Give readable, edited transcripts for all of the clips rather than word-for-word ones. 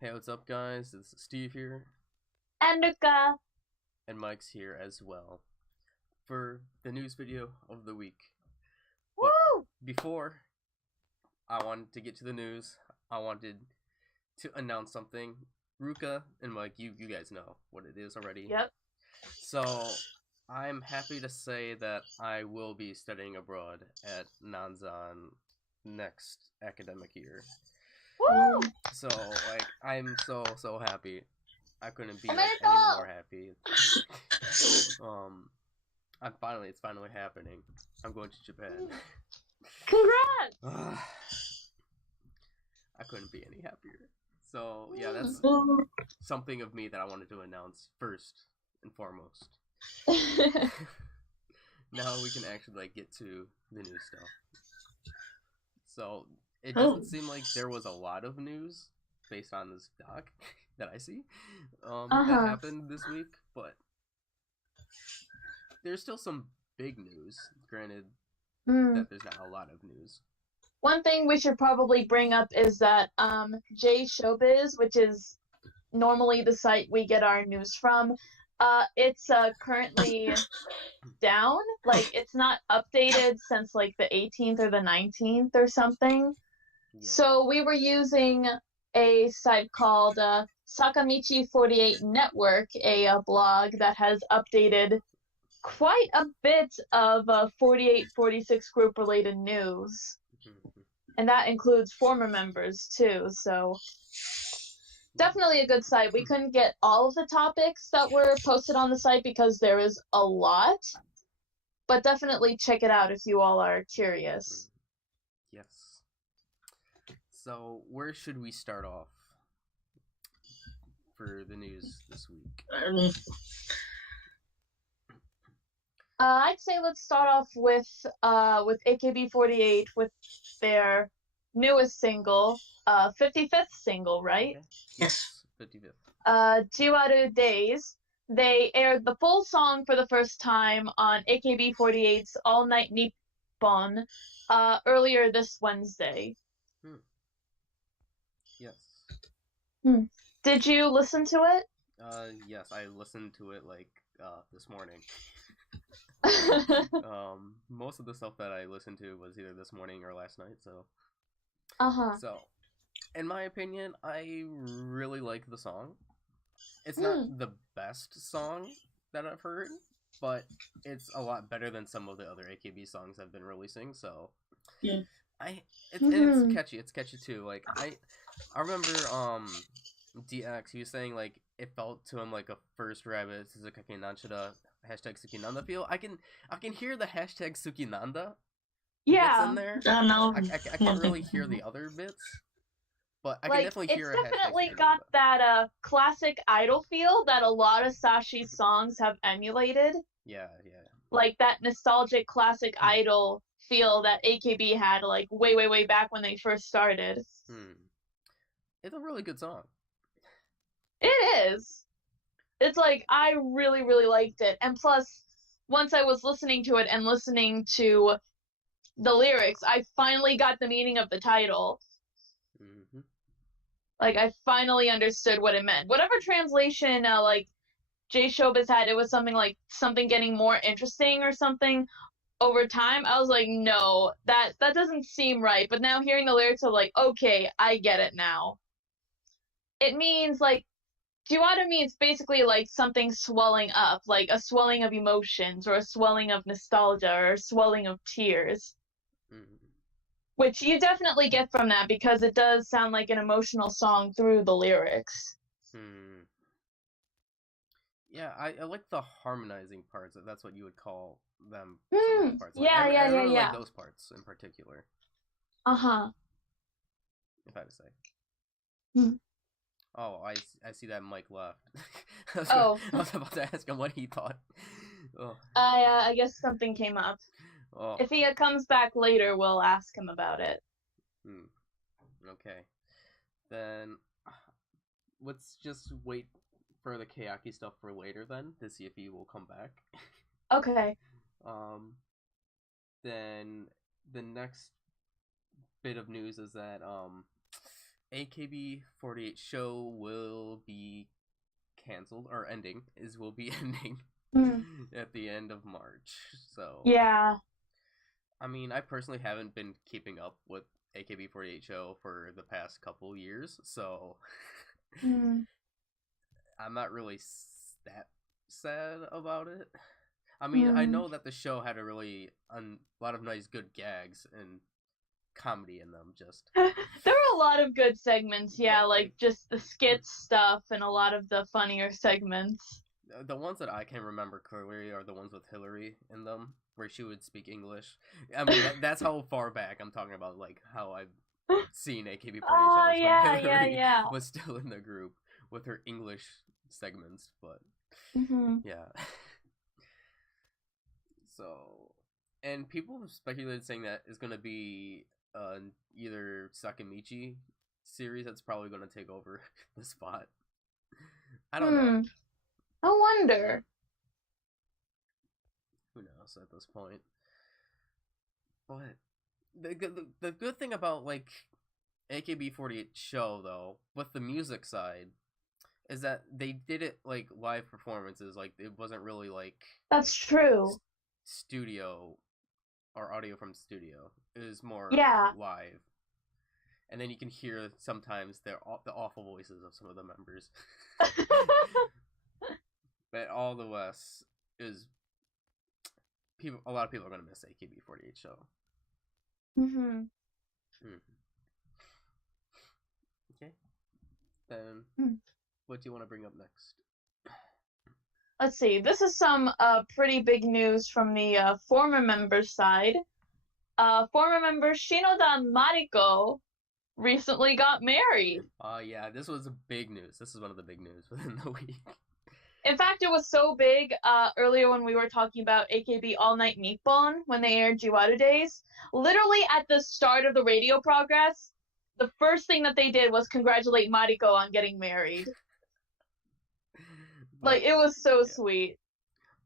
Hey, what's up, guys? This is Steve here, And Ruka. and Mike's here as well for the news video of the week. But Woo! before I wanted to get to the news, I wanted to announce something. Ruka and Mike, you guys know what it is already. Yep. So I'm happy to say that I will be studying abroad at Nanzan next academic year. Woo! So I'm so happy. I couldn't be any Omedetou! more happy. Um, it's finally happening. I'm going to Japan. Congrats! I couldn't be any happier. So yeah, that's something of me that I wanted to announce first and foremost. Now we can actually get to the new stuff. So it doesn't seem like there was a lot of news based on this doc that I see that happened this week, but there's still some big news. Granted that there's not a lot of news. One thing we should probably bring up is that J Showbiz, which is normally the site we get our news from, it's currently down. Like, it's not updated since like the 18th or the 19th or something. Yeah. So we were using a site called Sakamichi48 Network, a blog that has updated quite a bit of 4846 group related news. And that includes former members too, so definitely a good site. We couldn't get all of the topics that were posted on the site because there is a lot, but definitely check it out if you all are curious. Yes. So where should we start off for the news this week? I'd say let's start off with AKB48 with their newest single, 55th single, right? Okay. Yes, 55th. Jiwaru Days. They aired the full song for the first time on AKB48's All Night Nippon earlier this Wednesday. Yes. Did you listen to it? Yes, I listened to it this morning. Most of the stuff that I listened to was either this morning or last night, so. So, in my opinion, I really like the song. It's not the best song that I've heard, but it's a lot better than some of the other AKB songs I've been releasing, so. Yeah. It's catchy. It's catchy too. Like I remember DX, he was saying like it felt to him like a first rabbit Suzukake Nanchida hashtag Sukinanda feel. I can hear the hashtag Sukinanda bits in there. I can't really hear the other bits, but I can definitely hear it's definitely got that classic idol feel that a lot of Sashi's songs have emulated. Yeah. Like that nostalgic classic idol feel that AKB had like way back when they first started. It's a really good song. It is. It's like I really liked it, and plus once I was listening to it and listening to the lyrics, I finally got the meaning of the title. Like I finally understood what it meant. Whatever translation like J Showbiz had, it was something like something getting more interesting or something over time. I was like, no, that doesn't seem right. But now hearing the lyrics, I'm like, okay, I get it now. It means like Jiwaru means basically like something swelling up, like a swelling of emotions or a swelling of nostalgia or a swelling of tears. Which you definitely get from that because it does sound like an emotional song through the lyrics. Yeah, I like the harmonizing parts. That's what you would call them. Parts. Yeah. I really like those parts in particular. If I had to say. Oh, I see that Mike left. I was about to ask him what he thought. I guess something came up. If he comes back later, we'll ask him about it. Okay. Then let's just wait for the Kayaki stuff for later then to see if he will come back. Okay. Then the next bit of news is that AKB48 show will be canceled, or will be ending at the end of March. So yeah. I mean, I personally haven't been keeping up with AKB48 show for the past couple years, so I'm not really that sad about it. I mean, I know that the show had a lot of nice, good gags and comedy in them. Just there were a lot of good segments, yeah, like just the skits stuff and a lot of the funnier segments. The ones that I can remember clearly are the ones with Hillary in them, where she would speak English. I mean, that's how far back I'm talking about, like how I've seen AKB48 shows when Hillary was still in the group with her English segments, but yeah. So, and people have speculated saying that it's gonna be either Sakamichi series that's probably gonna take over the spot. I don't know. I wonder. Who knows at this point? But the good thing about like AKB48 show though, with the music side, is that they did it like live performances. Like it wasn't really like that's true. Studio or audio from studio. It was more live. And then you can hear sometimes the awful voices of some of the members. But all the rest is a lot of people are gonna miss AKB48 show. Okay. Then what do you want to bring up next? Let's see. This is some pretty big news from the former members' side. Former member Shinoda Mariko recently got married. Yeah, this was a big news. This is one of the big news within the week. In fact, it was so big earlier when we were talking about AKB All Night Nippon when they aired Jiwaru Days. Literally at the start of the radio progress, the first thing that they did was congratulate Mariko on getting married. Like, it was so sweet.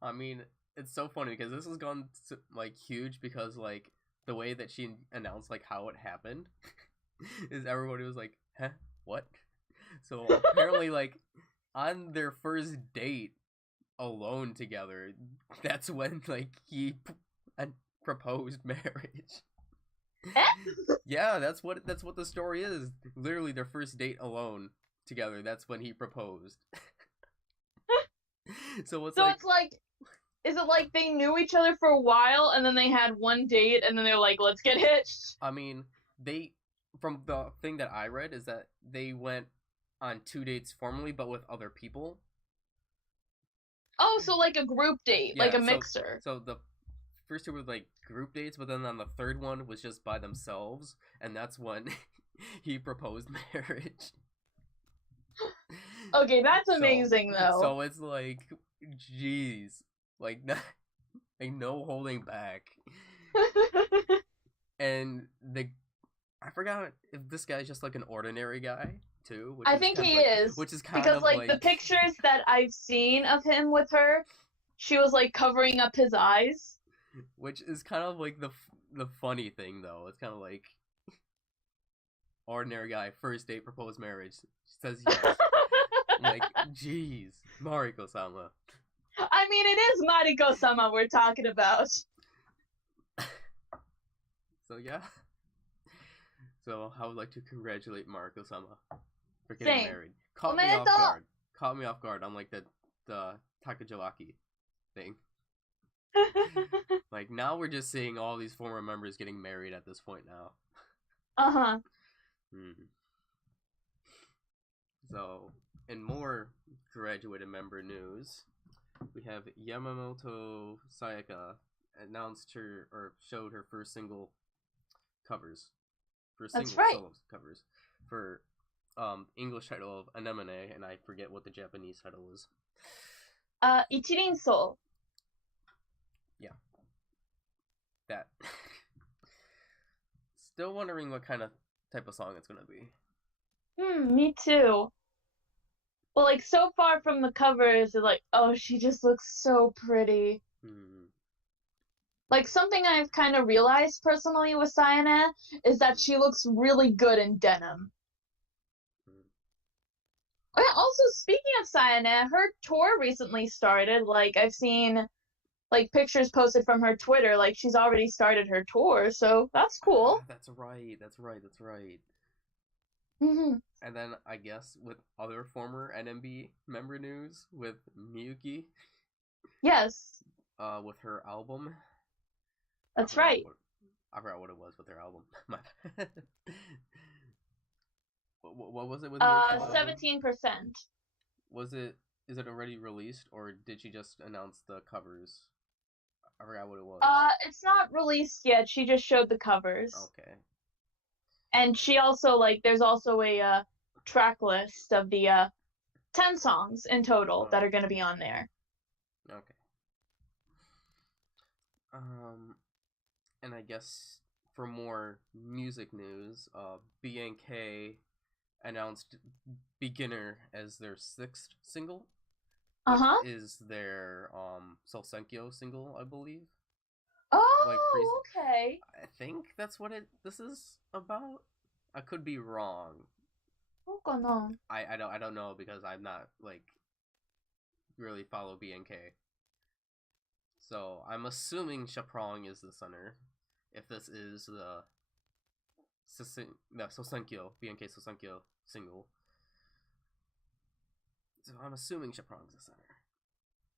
I mean, it's so funny because this has gone like huge because like the way that she announced like how it happened is everybody was like, huh, what? So apparently like on their first date alone together, that's when like he proposed marriage. Yeah, that's what the story is. Literally their first date alone together, that's when he proposed. So it's like, is it like they knew each other for a while and then they had one date and then they're like, let's get hitched? I mean, from the thing that I read is that they went on 2 dates formally but with other people. Oh, so like a group date, like a mixer. So the first 2 were like group dates, but then on the third one was just by themselves, and that's when he proposed marriage. Okay, that's amazing though. So it's like, jeez, like no holding back. And I forgot if this guy's just like an ordinary guy too. I think he is. Which is kind because of like the pictures that I've seen of him with her, she was like covering up his eyes. Which is kind of like the funny thing though. It's kind of like ordinary guy, first date, proposed marriage, says yes. Like, jeez, Mariko-sama. I mean, it is Mariko-sama we're talking about. So yeah. So I would like to congratulate Mariko-sama for getting married. Caught me off guard. Caught me off guard on like the Takajawaki thing. Like now we're just seeing all these former members getting married at this point now. Uh-huh. So, in more graduated member news, we have Yamamoto Sayaka showed her first single covers. Solo covers for English title of Anemone, and I forget what the Japanese title is. Ichirinso. Yeah. That. Still wondering what kind of type of song it's gonna be. Me too. Well, like, so far from the covers, it's like, oh, she just looks so pretty. Like, something I've kind of realized personally with Sayane is that she looks really good in denim. Oh, yeah, also, speaking of Sayane, her tour recently started. Like, I've seen, like, pictures posted from her Twitter. Like, she's already started her tour, so that's cool. That's right. That's right. That's right. Hmm. And then I guess with other former NMB member news with Miyuki, Yes, with her album. I that's forgot right. what I forgot what it was with her album. My bad. What was it with Miyoki's album? 17%. Was it is it already released or did she just announce the covers? I forgot what it was. It's not released yet. She just showed the covers. Okay. And she also, like, there's also a track list of the 10 songs in total Oh, that are going to be on there. okay. Um, and I guess for more music news, BNK announced "Beginner" as their sixth single, which Uh-huh. is their Solsenkyo single, I believe. Like pre, Oh, okay. I think that's what this is about. I could be wrong. そうかな? I don't know because I'm not like really follow BNK. So I'm assuming Chaprong is the center. If this is the Sosenkyo, BNK Sosenkyo single. So I'm assuming Chaprong's the center.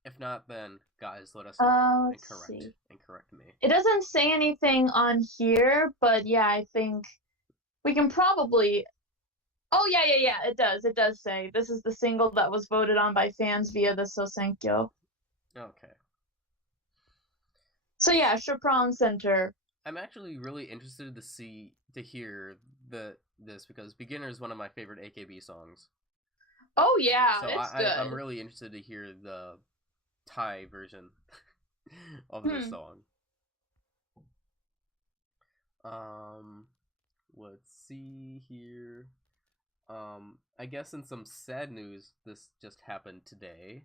If not, then guys, let us know and Let's see. correct me. It doesn't say anything on here, but yeah, I think we can probably. Oh, yeah, it does. It does say this is the single that was voted on by fans via the Sosenkyo. Okay. So yeah, Chaprong Center. I'm actually really interested to hear this because "Beginner" is one of my favorite AKB songs. Oh yeah, So it's I'm good. really interested to hear the Thai version of this Hmm. song. Um, let's see here. I guess in some sad news, this just happened today.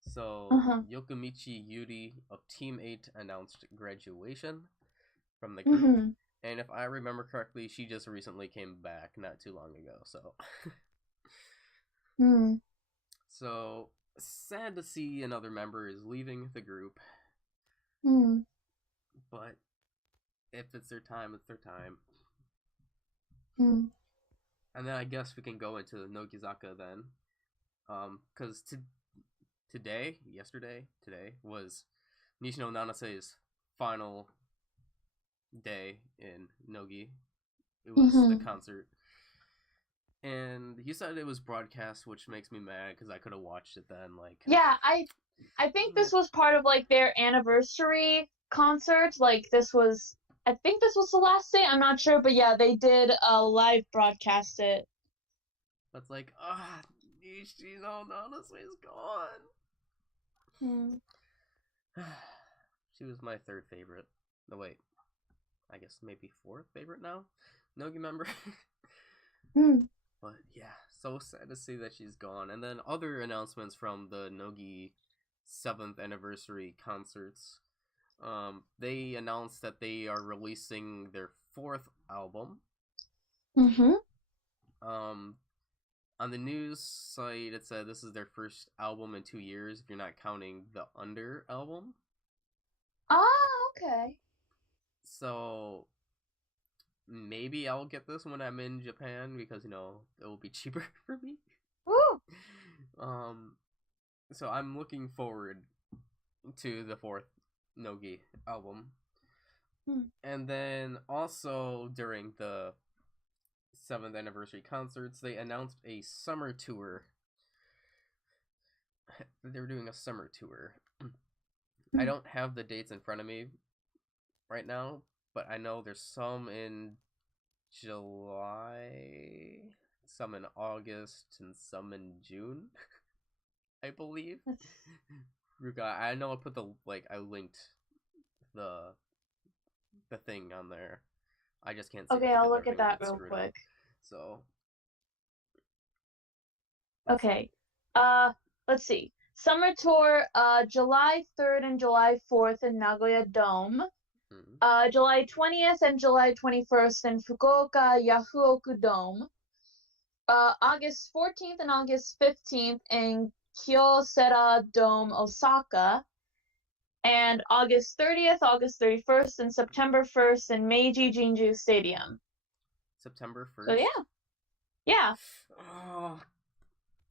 So Uh-huh. Yokomichi Yuri of Team 8 announced graduation from the group. Mm-hmm. And if I remember correctly, she just recently came back not too long ago. So Hmm. so sad to see another member is leaving the group. Hmm. But if it's their time, it's their time. Hmm. And then I guess we can go into Nogizaka then. Because today was Nishino Nanase's final day in Nogi. It was the Mm-hmm. concert. And he said it was broadcast, which makes me mad because I could have watched it then. Like, Yeah, I think this was part of like their anniversary concert. Like this was I think this was the last day. I'm not sure, but yeah, they did live broadcast it. that's like, Nishino Nanase's gone. Hmm. She was my third favorite. No, wait. I guess maybe fourth favorite now? Nogi member. Hmm. But yeah, so sad to see that she's gone. And then other announcements from the Nogi 7th anniversary concerts. They announced that they are releasing their fourth album. Mm-hmm. Um, on the news site, it said this is their first album in 2 years, if you're not counting the Under album. Ah, okay. So maybe I'll get this when I'm in Japan because it will be cheaper for me. Woo. So I'm looking forward to the fourth Nogi album. Hmm. And then also during the 7th anniversary concerts, they announced a summer tour. They're doing a summer tour. I don't have the dates in front of me right now, but I know there's some in July, some in August, and some in June, I believe. Ruka, I know I put I linked the thing on there. I just can't see it Okay, I'll because look at everything's a that bit real screwed up. quick. So Okay. Let's see. Summer tour, July 3rd and July 4th in Nagoya Dome. July 20th and July 21st in Fukuoka Yafuoku Dome. August 14th and August 15th in Kyocera Dome, Osaka. And August 30th, August 31st, and September 1st in Meiji Jinju Stadium. September 1st? So yeah. Yeah. Oh,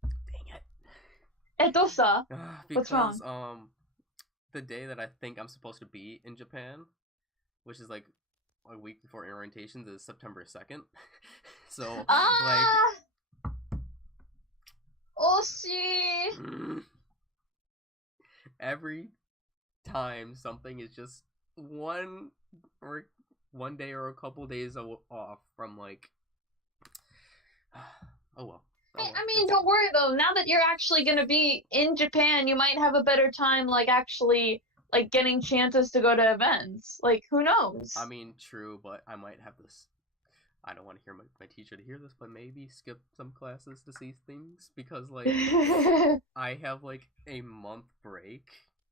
dang it. Dosa. Because, What's wrong? The day that I think I'm supposed to be in Japan, which is like a week before orientations, is September 2nd. So, like... Oshi! Every time something is just one day or a couple days off from, like... Oh well. I mean, don't worry though. Now that you're actually gonna be in Japan, you might have a better time, like actually, like getting chances to go to events. Like, who knows? I mean, true, but I might have this. I don't want to hear my teacher to hear this, but maybe skip some classes to see things because, like, I have like a month break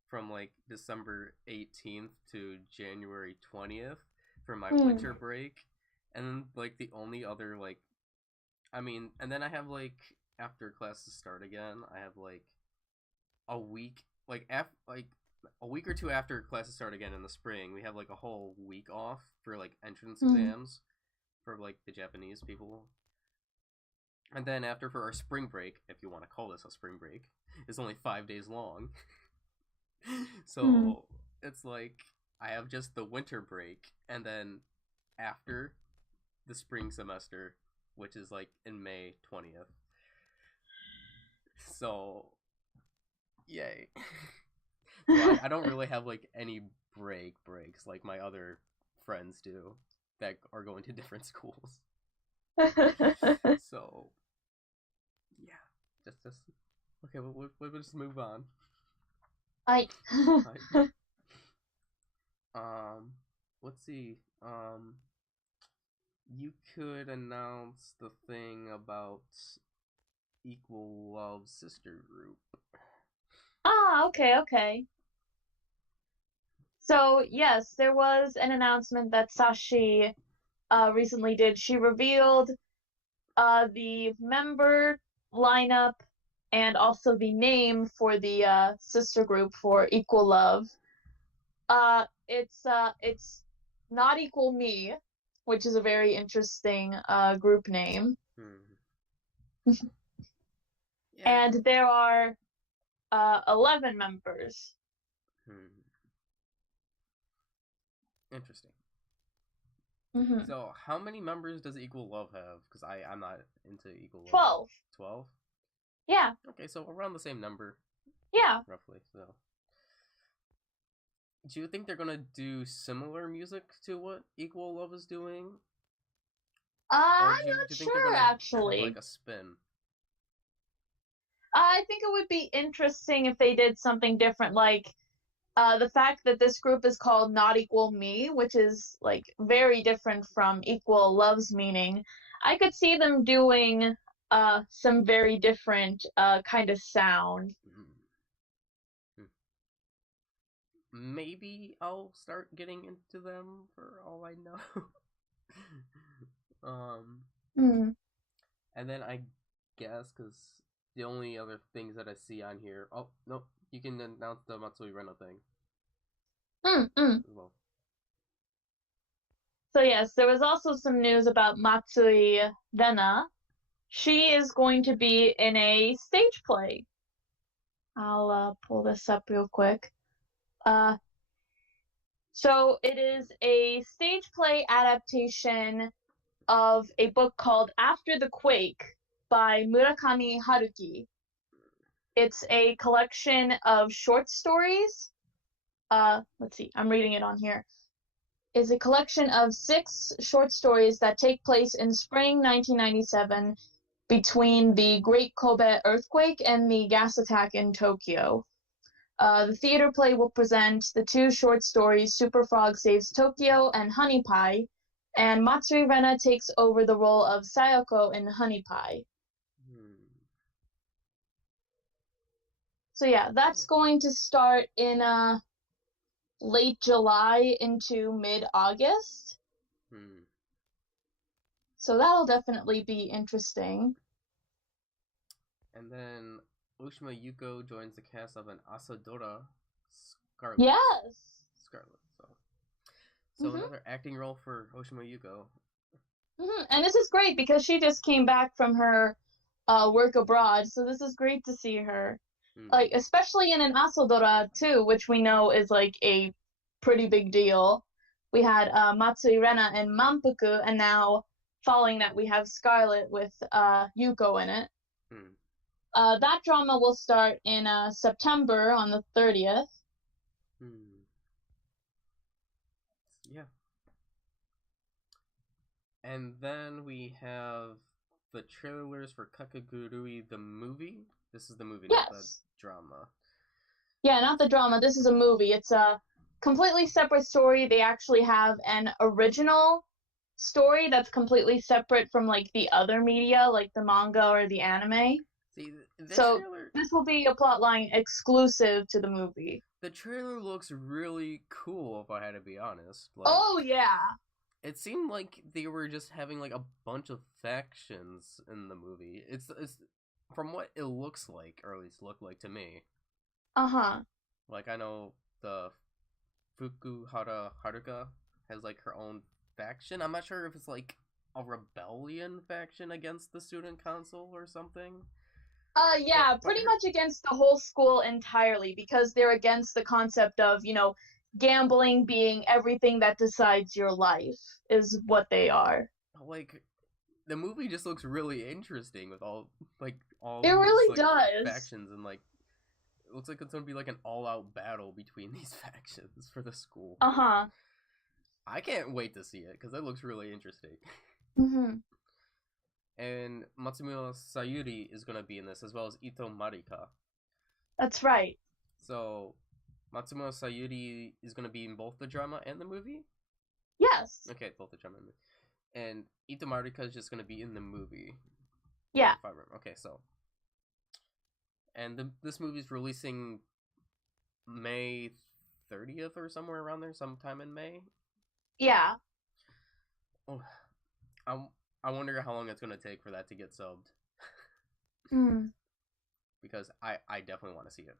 from like December 18th to January 20th for my winter break, and like the only other like. I mean, and then I have, like, after classes start again, I have, like, a week, like, a week or two after classes start again in the spring, we have, like, a whole week off for, like, entrance exams for, like, the Japanese people. And then after, for our spring break, if you want to call this a spring break, is only 5 days long. So, it's like, I have just the winter break, and then after the spring semester, which is like in May 20th. So, yay. So I don't really have like any breaks like my other friends do that are going to different schools. So, yeah, just okay. We'll just move on. Let's see. You could announce the thing about Equal Love Sister Group. Okay. So, yes, there was an announcement that Sashi recently did. She revealed the member lineup and also the name for the sister group for Equal Love. It's Not Equal Me, which is a very interesting group name. Yeah. And there are 11 members. Interesting. Mm-hmm. So, how many members does Equal Love have? Because I'm not into Equal Love. 12. 12? Yeah. Okay, so around the same number. Yeah. Roughly, so. Do you think they're gonna do similar music to what Equal Love is doing? I'm not sure, actually. Have like a spin? I think it would be interesting if they did something different, like the fact that this group is called Not Equal Me, which is like very different from Equal Love's meaning. I could see them doing some very different kind of sound. Maybe I'll start getting into them for all I know. And then I guess, because the only other things that I see on here... Oh, no, you can announce the Matsui Rena thing. Well. So yes, there was also some news about Matsui Rena. She is going to be in a stage play. I'll pull this up real quick. So it is a stage play adaptation of a book called After the Quake by Murakami Haruki. It's a collection of short stories. Let's see, I'm reading it on here. Is a collection of 6 short stories that take place in spring 1997 between the Great Kobe earthquake and the gas attack in Tokyo. The theater play will present the 2 short stories Super Frog Saves Tokyo and Honey Pie, and Matsuri Rena takes over the role of Sayoko in Honey Pie. So yeah, that's going to start in late July into mid-August. So that'll definitely be interesting. And then Oshima Yuko joins the cast of an Asadora, Scarlet. Yes. Scarlet. So Mhm. another acting role for Oshima Yuko. And this is great because she just came back from her work abroad, so this is great to see her. Like, especially in an Asodora too, which we know is like a pretty big deal. We had Matsui Rena and Manpuku, and now following that we have Scarlet with Yuko in it. That drama will start in September on the 30th. Yeah. And then we have the trailers for Kakegurui the movie. This is the movie, not the drama. Yeah, not the drama. This is a movie. It's a completely separate story. They actually have an original story that's completely separate from like the other media, like the manga or the anime. See, trailer... this will be a plotline exclusive to the movie. The trailer looks really cool, if I had to be honest. Like, oh yeah. It seemed like they were just having like a bunch of factions in the movie. It's from what it looks like, or at least looked like to me. Like, I know the Fukuhara Haruka has like her own faction. I'm not sure if it's like a rebellion faction against the student council or something. Yeah, pretty much against the whole school entirely, because they're against the concept of, you know, gambling being everything that decides your life is what they are. Like, the movie just looks really interesting with all it these, really like, does. factions, and like it looks like it's gonna be like an all-out battle between these factions for the school. I can't wait to see it because it looks really interesting. And Matsumoto Sayuri is gonna be in this, as well as Ito Marika. That's right. So Matsumoto Sayuri is gonna be in both the drama and the movie? Yes. Okay, both the drama and the movie. And Ito Marika is just gonna be in the movie. Yeah. If I remember. Okay, so. And this movie's releasing May 30th or somewhere around there, sometime in May. Yeah. Oh, I wonder how long it's gonna take for that to get subbed. Because I definitely want to see it.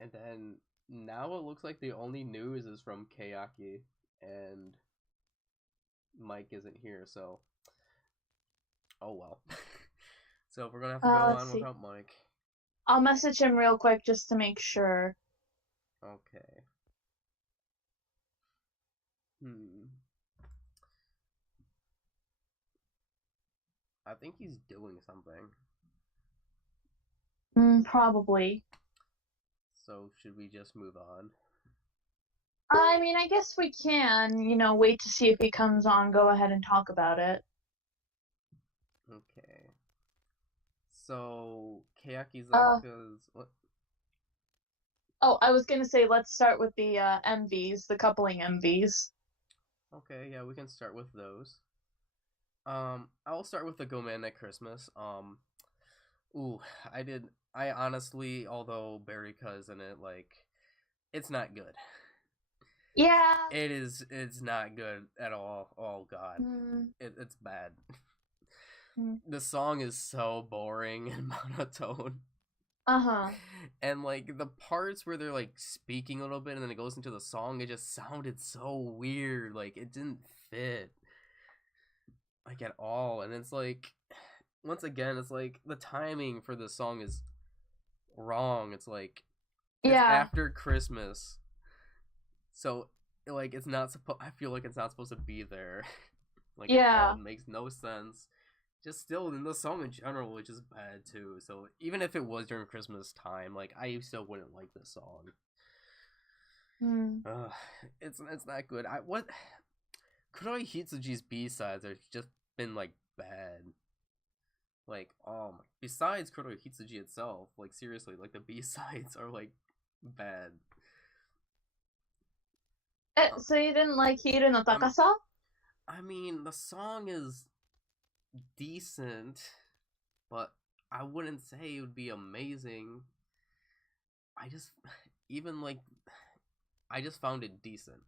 And then now it looks like the only news is from Kayaki, and Mike isn't here, so oh well. So we're gonna have to go on without Mike. I'll message him real quick just to make sure. Okay. I think he's doing something. Probably. So should we just move on? I mean, I guess we can, you know, wait to see if he comes on, go ahead and talk about it. Okay. So, Kayakizaka's... what? Oh, I was gonna say, let's start with the MVs, the coupling MVs. Okay, yeah, we can start with those. I'll start with the Go Man at Christmas. I honestly, although Barika's in it, like, it's not good. Yeah. It's not good at all. Oh, God. It's bad. The song is so boring and monotone. And, like, the parts where they're, like, speaking a little bit and then it goes into the song, it just sounded so weird. Like, it didn't fit. Like, at all. And it's, like, once again, it's, like, the timing for the song is wrong. It's, like, it's after Christmas. So, like, it's not I feel like it's not supposed to be there. Like, it makes no sense. Just still, in the song in general, it's just bad too. So even if it was during Christmas time, like, I still wouldn't like this song. It's not good. Kuroi Hitsuji's B-sides have just been, like, bad. Like, besides Kuroi Hitsuji itself, like, seriously, like, the B-sides are, like, bad. So you didn't like Hiru no Takasa? I mean, the song is decent, but I wouldn't say it would be amazing. I just found it decent.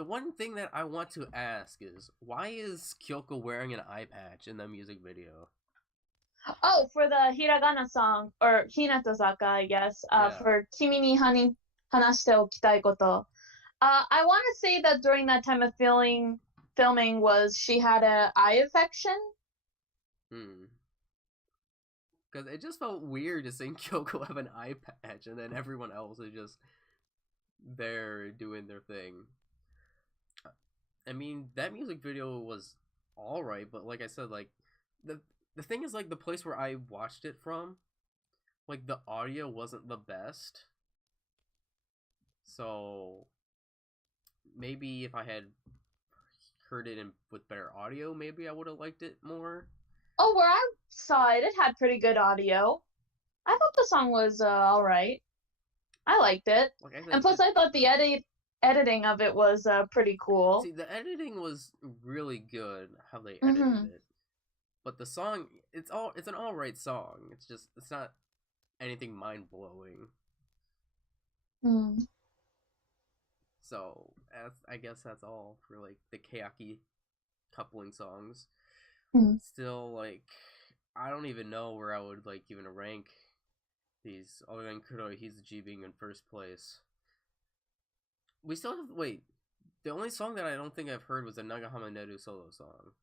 the one thing that I want to ask is, why is Kyoko wearing an eye patch in the music video? Oh, for the hiragana song, or Hinatazaka, I guess, Yeah. for Kimi ni hanashite okitai koto. I want to say that during that time of filming was she had a eye infection. Because it just felt weird to seeing Kyoko have an eye patch and then everyone else is just there doing their thing. I mean, that music video was alright, but like I said, like, the thing is, like, the place where I watched it from, like, the audio wasn't the best. So, maybe if I had heard it with better audio, maybe I would have liked it more. Oh, where I saw it, it had pretty good audio. I thought the song was alright. I liked it. Like I said, and plus I thought the editing of it was pretty cool. See, the editing was really good, how they edited it. But the song, it's an alright song. It's not anything mind-blowing. So, I guess that's all for, like, the Kayaki coupling songs. Still, like, I don't even know where I would, like, even rank these, other than Kuroi Hitsuji being in first place. We still have, wait, the only song that I don't think I've heard was the Nagahama Neru solo song.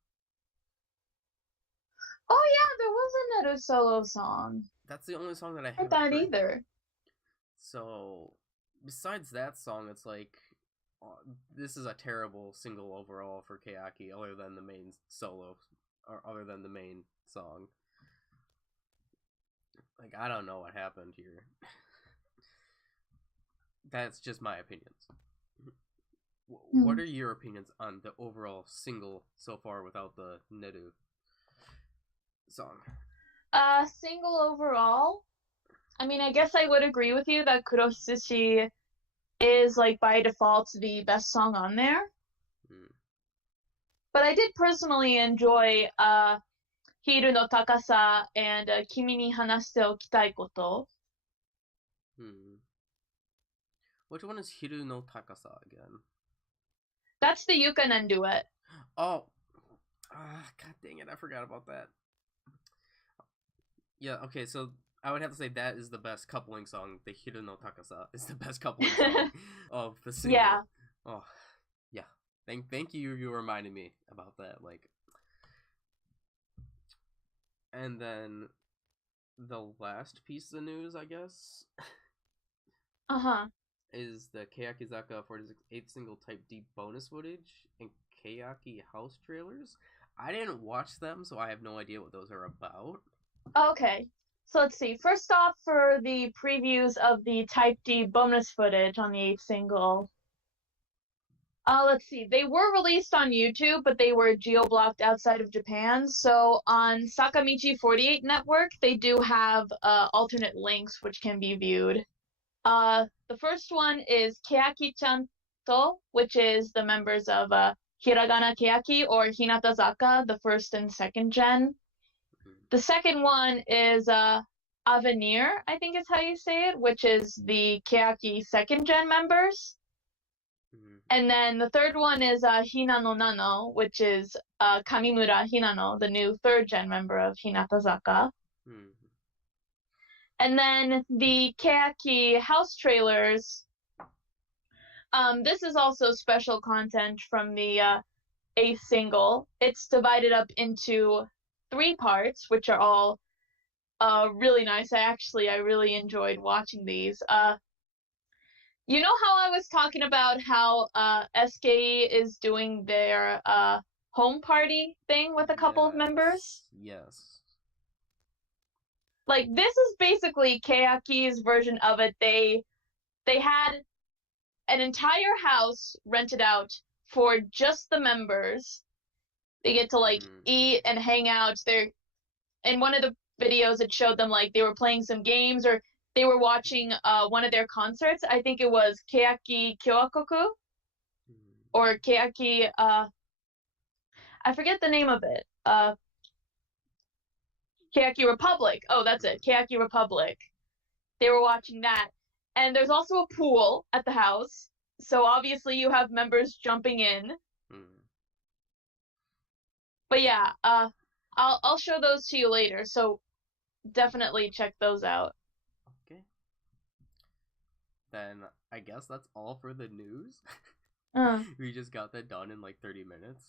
Oh yeah, there was a Neru solo song. That's the only song that I haven't heard. Either. So, besides that song, it's like, this is a terrible single overall for Kayaki, other than the main solo, or other than the main song. Like, I don't know what happened here. That's just my opinions. What are your opinions on the overall single so far without the Neru song? Single overall? I mean, I guess I would agree with you that Kuroi Hitsuji is, like, by default the best song on there. But I did personally enjoy Hiru no Takasa and Kimi ni hanashite okitai koto. Which one is Hiru no Takasa again? That's the Yukanen duet. Oh. God dang it, I forgot about that. Yeah, okay, so I would have to say that is the best coupling song. The Hiru no Takasa is the best coupling song of the single. Yeah. Oh, yeah. Thank you. You reminded me about that. Like, and then the last piece of news, I guess. Is the Kayakizaka46 single Type D bonus footage and Kayaki house trailers. I didn't watch them, so I have no idea what those are about. Okay, so let's see. First off, for the previews of the Type D bonus footage on the 8th single, let's see. They were released on YouTube, but they were geo-blocked outside of Japan. So on Sakamichi48 Network, they do have alternate links which can be viewed. The first one is Kayaki-chan-to, which is the members of Hiragana Kayaki or Hinatazaka, the first and second gen. The second one is Avenir, I think is how you say it, which is the Kayaki second gen members. And then the third one is Hina no Nano, which is Kamimura Hinano, the new third gen member of Hinatazaka. And then the Kayaki house trailers. This is also special content from the 8th single. It's divided up into 3 parts, which are all really nice. I really enjoyed watching these. You know how I was talking about how SK is doing their home party thing with a couple of members? Yes. Like, this is basically Kayaki's version of it. They had an entire house rented out for just the members. They get to, like, eat and hang out. In one of the videos, it showed them, like, they were playing some games, or they were watching one of their concerts. I think it was Kayaki Kyoakoku, or Kayaki, I forget the name of it. Kayaki Republic. Oh, that's it. Kayaki Republic. They were watching that. And there's also a pool at the house. So obviously you have members jumping in. Hmm. But yeah, I'll show those to you later. So definitely check those out. Okay. Then I guess that's all for the news. Uh. We just got that done in like 30 minutes.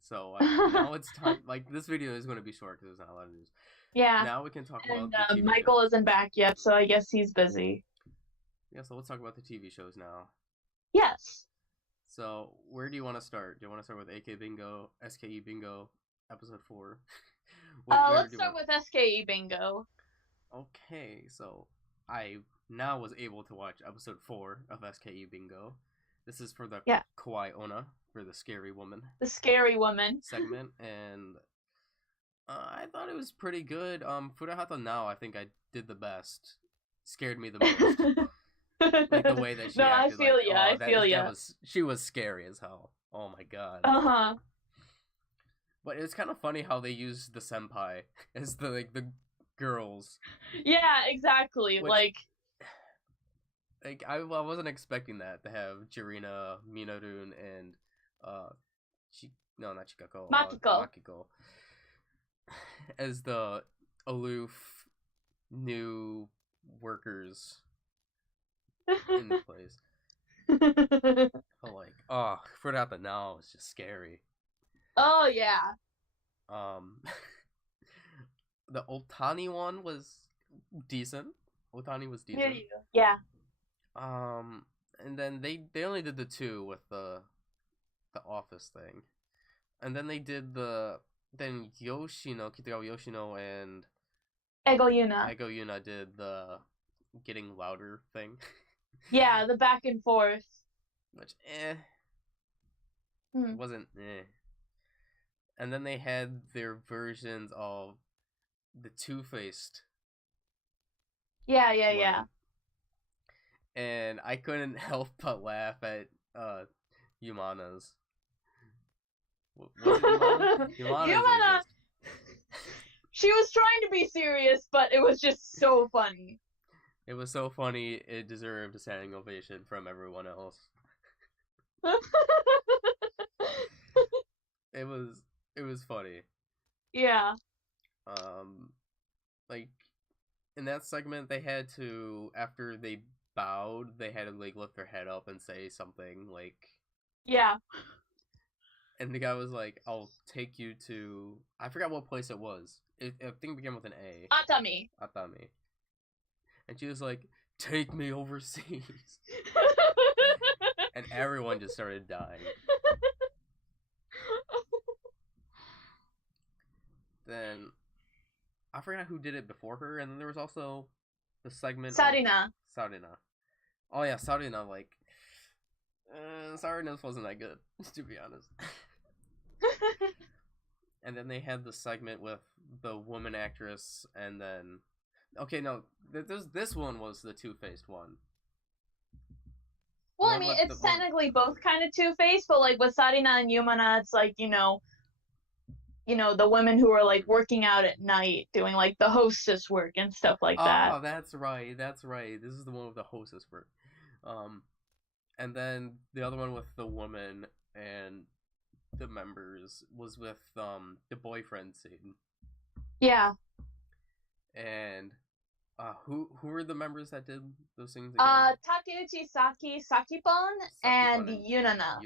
So now it's time. Like this video is going to be short because there's not a lot of news. Yeah. Now we can talk And about the TV Michael shows. isn't back yet, so I guess he's busy. Yeah, so let's talk about the TV shows now. Yes. So where do you want to start? Do you want to start with AK Bingo, SKE Bingo, episode 4? Where Let's do you start want? with SKE Bingo. Okay, so I now was able to watch episode 4 of SKE Bingo. This is for the Yeah. Kawaii Onna, for the scary woman The scary woman. segment, and I thought it was pretty good. Furahata Now, I think I did the best. Scared me the most. Like the way that she No, I acted, feel like, ya. oh, I feel ya. she was scary as hell. Oh my god. Uh-huh. But it's kind of funny how they use the senpai as the girls. Yeah, exactly. Which, I wasn't expecting that to have Jirina, Minarun, and not Chikako, Makiko. Makiko as the aloof new workers in the place. Furahata Now is just scary. Oh yeah. The Otani one was decent. Otani was Here decent. you go. Yeah. And then they only did the 2 with the office thing, and then they did Kitagawa Yoshino and Ego Yuna. Ego Yuna did the getting louder thing. Yeah, the back and forth. Which wasn't And then they had their versions of the Two-Faced. Yeah. And I couldn't help but laugh at Yumana's. Was it Yumana? Yumana. She was trying to be serious, but it was just so funny. It was so funny. It deserved a standing ovation from everyone else. It was funny. Yeah. Like in that segment, they had to, after they bowed, they had to like lift their head up and say something like. Yeah. And the guy was like, "I'll take you to." I forgot what place it was. I think it began with an A. Atami. Atami. And she was like, "Take me overseas." And everyone just started dying. Then I forgot who did it before her, and then there was also the segment Sarina. Sarina. Oh yeah, Sarina. Like, Sarina's wasn't that good, to be honest. And then they had the segment with the woman actress, and then this one was the Two-Faced one. Well, I mean, it's technically both kind of two-faced, but like with Sarina and Yumana, it's like the women who are like working out at night, doing like the hostess work and stuff like that. Oh, that's right. This is the one with the hostess work. And then the other one with the woman and the members was with the boyfriend scene. Yeah. And who were the members that did those things again? Takeuchi Sakipon and Yunana.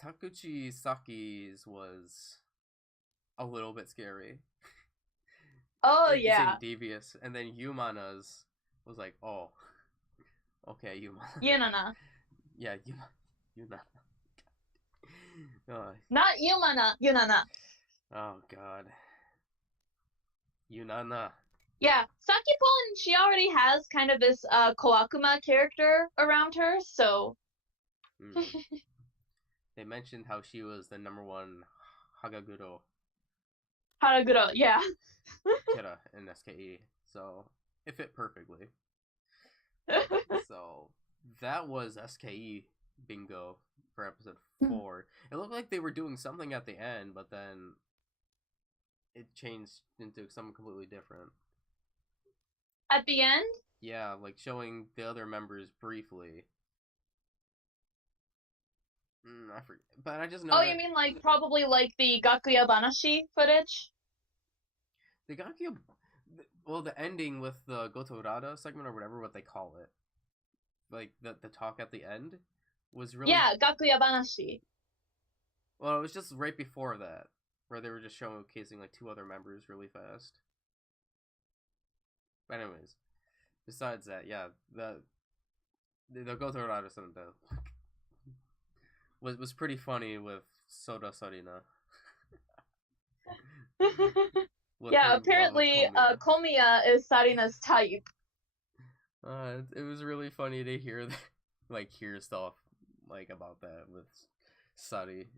Takeuchi Saki's was a little bit scary. Oh yeah. Devious, and then Yumana's was like, oh, okay, Yumana. Yunana. Yeah, Yunana. Not Yumana, Yunana. Oh god. Yunana. Yeah, Sakipon, she already has kind of this Koakuma character around her, so. They mentioned how she was the #1 Hagaguro. Haraguro, yeah. Kira in SKE, so it fit perfectly. So that was SKE Bingo for episode 4. It looked like they were doing something at the end, but then it changed into something completely different. At the end? Yeah, like showing the other members briefly. I forget, but I just know Oh, that you mean like probably like the Gakuya Banashi footage? the Gakuya, well, the ending with the Gotorada segment or whatever what they call it, like the talk at the end, was really Yeah, Gakuya Banashi. well. It was just right before that where they were just showcasing like two other members really fast. But anyways, besides that, yeah, the Gotorada segment was pretty funny with Soda Sarina. With Yeah, her love of apparently, Komiya. Komiya is Sarina's type. It was really funny to hear, like, hear stuff like about that with Sari.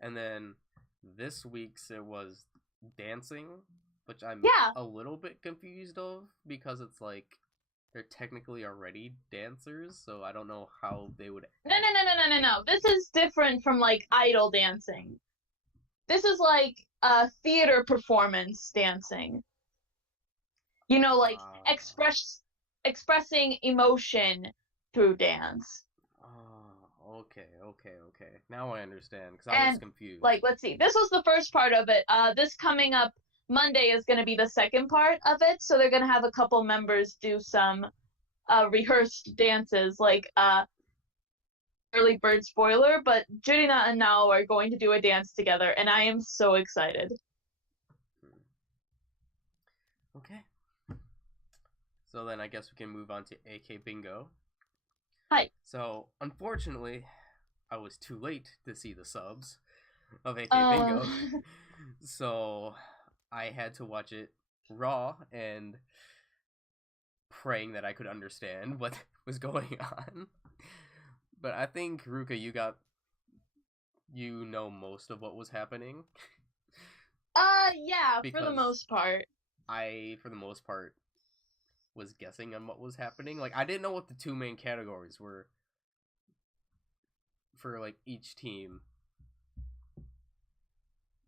And then this week's it was dancing, which I'm Yeah. a little bit confused of because it's like they're technically already dancers, so I don't know how they would. No. This is different from like idol dancing. This is like theater performance dancing. You know, like expressing emotion through dance. Oh, okay. Now I understand because I was And confused. like, let's see. This was the first part of it. This coming up Monday is going to be the second part of it. So they're going to have a couple members do some rehearsed dances, like early bird spoiler, but Jurina and Nao are going to do a dance together, and I am so excited. Okay. So then I guess we can move on to AK Bingo. Hi. So unfortunately, I was too late to see the subs of AK Bingo. So I had to watch it raw and praying that I could understand what was going on. But I think Ruka, you know most of what was happening. Yeah, because for the most part. I, for the most part, was guessing on what was happening. Like, I didn't know what the two main categories were for, like, each team.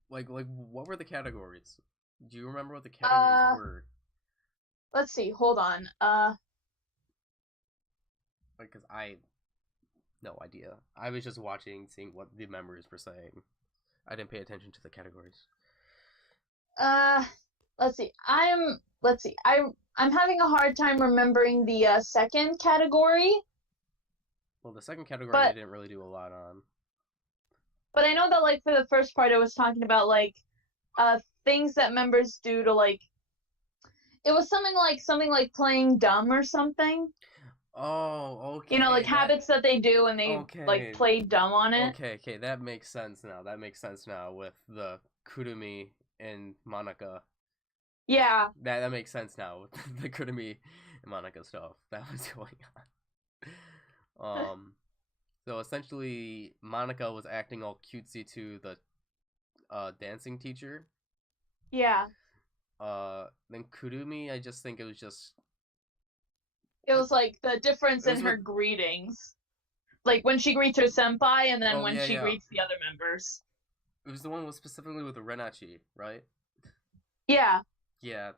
Like, what were the categories? Do you remember what the categories were? Let's see, hold on. Like, cause I, no idea. I was just watching, seeing what the members were saying. I didn't pay attention to the categories. Let's see. I'm having a hard time remembering the second category. Well, the second category I didn't really do a lot on. But I know that like for the first part, it was talking about like things that members do to like. It was something like playing dumb or something. Oh, okay. You know, like habits that they do and they like play dumb on it. Okay, that makes sense now. That makes sense now with the Kurumi and Monica. Yeah. That makes sense now with the Kurumi and Monica stuff that was going on. So essentially, Monica was acting all cutesy to the dancing teacher. Yeah. Then Kurumi, I just think it was just. It was like the difference in her greetings. Like when she greets her senpai and then when she greets the other members. It was the one with specifically with the Renachi, right? Yeah. Yeah,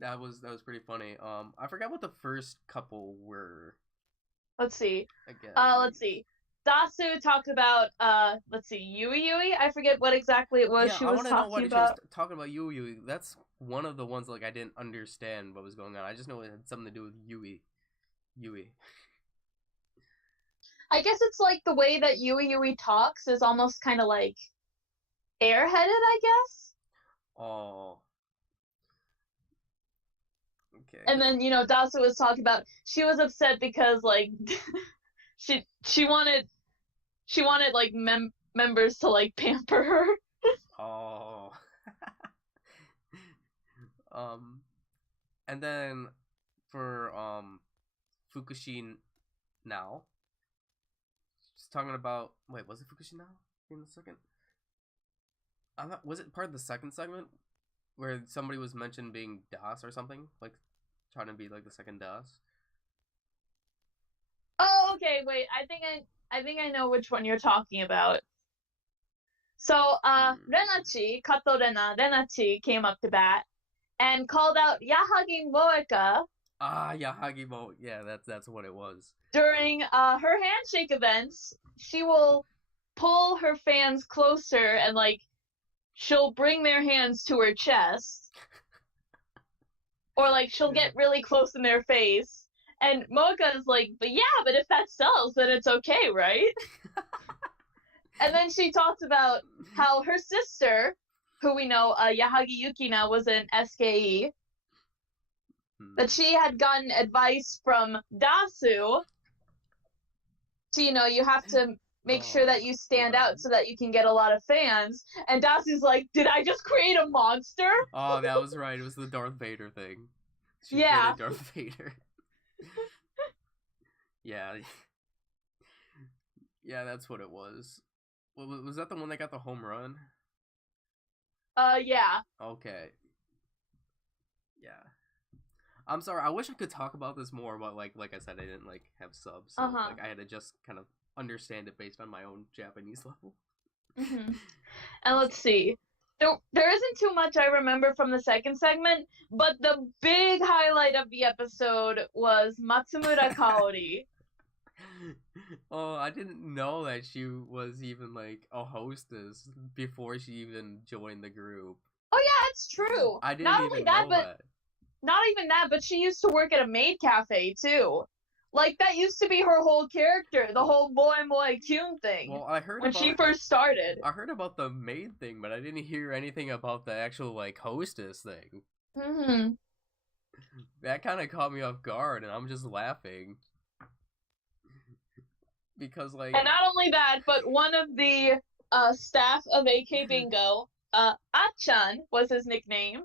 that was pretty funny. I forgot what the first couple were. Let's see. Let's see. Dasu talked about let's see, Yui. I forget what exactly it was she was talking about. I want to know what she was talking about. Yui. That's one of the ones like I didn't understand what was going on. I just know it had something to do with Yui. I guess it's like the way that Yui talks is almost kind of like airheaded, I guess. Oh. Okay. And then, you know, Dasu was talking about she was upset because like she wanted like members to like pamper her. Oh. And then for Fukushi now, just talking about was it Fukushi now in the second? Was it part of the second segment where somebody was mentioned being Das or something, like trying to be like the second Das? Oh, okay. Wait, I think I know which one you're talking about. So, Renachi, Kato Renachi came up to bat and called out Yahagi Moeka. Yeah, Hagimo. Yeah, that's what it was. During her handshake events, she will pull her fans closer and like she'll bring their hands to her chest, or like she'll get really close in their face. And Mocha is like, but yeah, but if that sells, then it's okay, right? And then she talked about how her sister, who we know, Yahagi Yukina, was an SKE, that she had gotten advice from Dasu to, you have to make sure that you stand out so that you can get a lot of fans. And Dasu's like, did I just create a monster? Oh, that was right. It was the Darth Vader thing. She Yeah. created Darth Vader. Yeah. Yeah, that's what it was. Was that the one that got the home run? Yeah. Okay. Yeah. I'm sorry. I wish I could talk about this more, but like I said, I didn't like have subs, so like I had to just kind of understand it based on my own Japanese level. Mm-hmm. And let's see. There isn't too much I remember from the second segment, but the big highlight of the episode was Matsumura Kaori. Oh, I didn't know that she was even like a hostess before she even joined the group. Oh yeah, it's true. I didn't even know that. Not even that, but she used to work at a maid cafe too. Like that used to be her whole character, the whole boy Kyun thing. Well, I heard when she first started. I heard about the maid thing, but I didn't hear anything about the actual like hostess thing. Mm-hmm. That kind of caught me off guard, and I'm just laughing because like. And not only that, but one of the staff of AK Bingo, Achan was his nickname.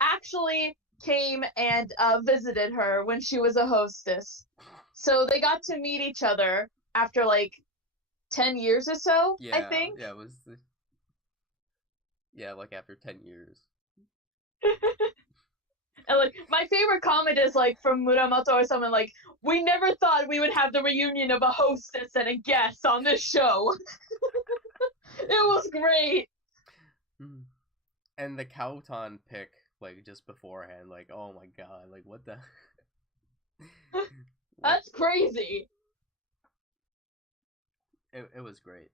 Actually came and visited her when she was a hostess. So they got to meet each other after like 10 years or so, I think. Yeah, it was like after 10 years. And like my favorite comment is like from Muramoto or someone like, we never thought we would have the reunion of a hostess and a guest on this show. It was great. And the Kauton pick, like, just beforehand, like, oh my god, like, what the... That's crazy. It was great.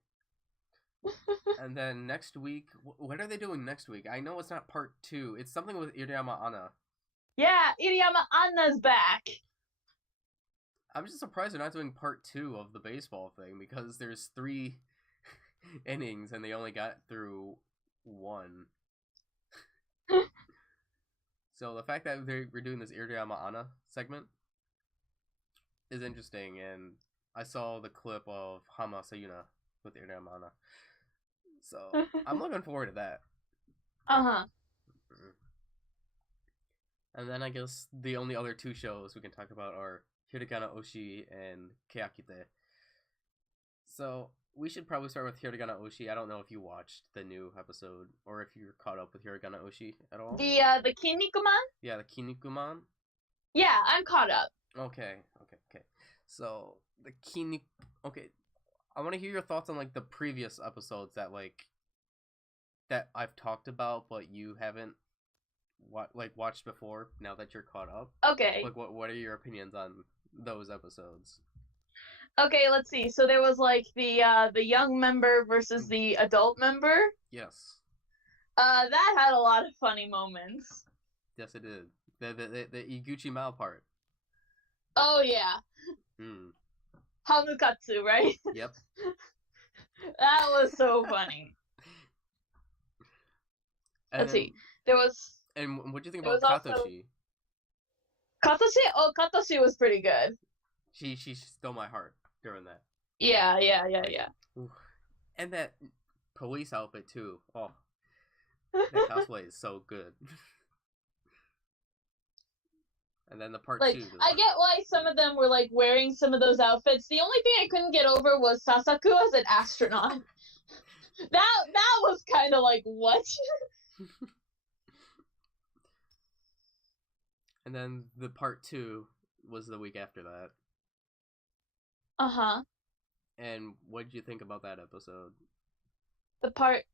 And then next week, what are they doing next week? I know it's not part 2. It's something with Iriyama Anna. Yeah, Iriyama Anna's back. I'm just surprised they're not doing part 2 of the baseball thing, because there's 3 innings and they only got through 1. So the fact that we're doing this Iriyama Anna segment is interesting, and I saw the clip of Hama Sayuna with Iriyama Anna. So I'm looking forward to that. And then I guess the only other 2 shows we can talk about are Hiragana Oshi and Keakite. So we should probably start with Hiragana Oshi. I don't know if you watched the new episode or if you're caught up with Hiragana Oshi at all. The Kinnikuman? Yeah, the Kinnikuman. Yeah, I'm caught up. Okay. So the Okay, I want to hear your thoughts on like the previous episodes that I've talked about, but you haven't watched before. Now that you're caught up. Okay. Like, what are your opinions on those episodes? Okay, let's see. So there was like the young member versus the adult member. Yes. That had a lot of funny moments. Yes, it did. The Iguchi Mao part. Oh yeah. Hamukatsu, right? Yep. That was so funny. Let's see. There was. And what do you think about Katoshi? Katoshi? Oh, Katoshi was pretty good. She stole my heart during that. Yeah. Ooh. And that police outfit too. Oh, that cosplay is so good. And then the part 2. I get why some of them were like wearing some of those outfits. The only thing I couldn't get over was Sasaku as an astronaut. that was kind of like, what? And then the part 2 was the week after that. And what did you think about that episode? The part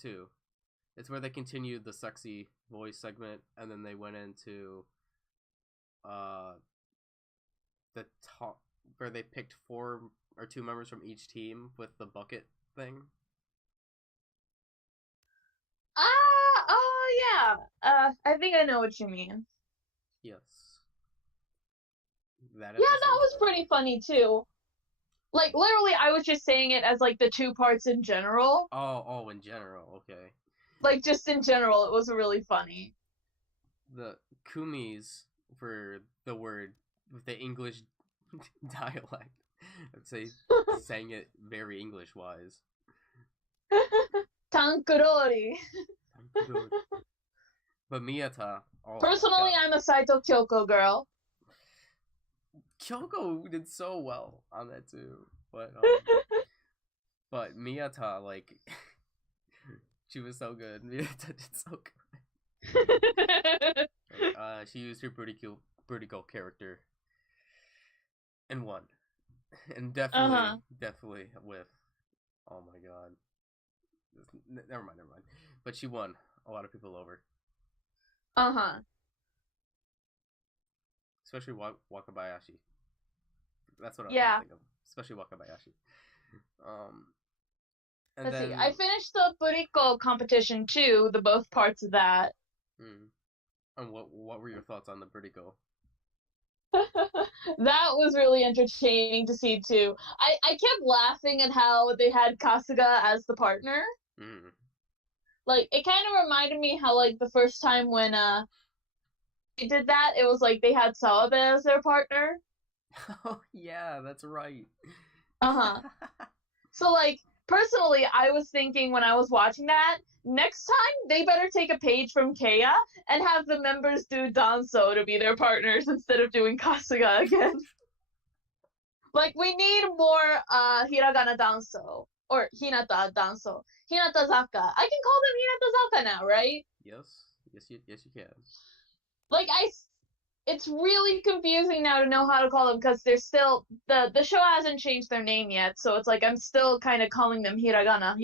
2. It's where they continued the sexy voice segment, and then they went into the top where they picked 4 or 2 members from each team with the bucket thing. Oh yeah. I think I know what you mean. Yes. That Yeah, that was episode. pretty funny too. Like literally, I was just saying it as like the 2 parts in general. Oh, in general, okay. Like just in general, it was really funny. The kumis for the word with the English dialect. I'd say saying it very English wise. Tankurori. But Miyata, oh Personally, I'm a Saito Kyoko girl. Kyoko did so well on that too. But Miyata, like she was so good. Miyata did so good. Like, she used her pretty cool character and won. And definitely with oh my god. Never mind. But she won a lot of people over. Especially Wakabayashi. That's what I was trying to think of. Especially Wakabayashi. And Let's then see. I finished the Buriko competition too, the both parts of that. And what were your thoughts on the Buriko? That was really entertaining to see too. I kept laughing at how they had Kasuga as the partner. Like it kind of reminded me how like the first time when they did that, it was like they had Sawabe as their partner. Oh yeah, that's right. So like personally, I was thinking when I was watching that, next time they better take a page from Keiya and have the members do Danso to be their partners instead of doing Kasuga again. Like we need more hiragana Danso or Hinata Danso. Hinatazaka. I can call them Hinatazaka now, right? Yes, you can. Like it's really confusing now to know how to call them because they're still the show hasn't changed their name yet, so it's like I'm still kind of calling them hiragana.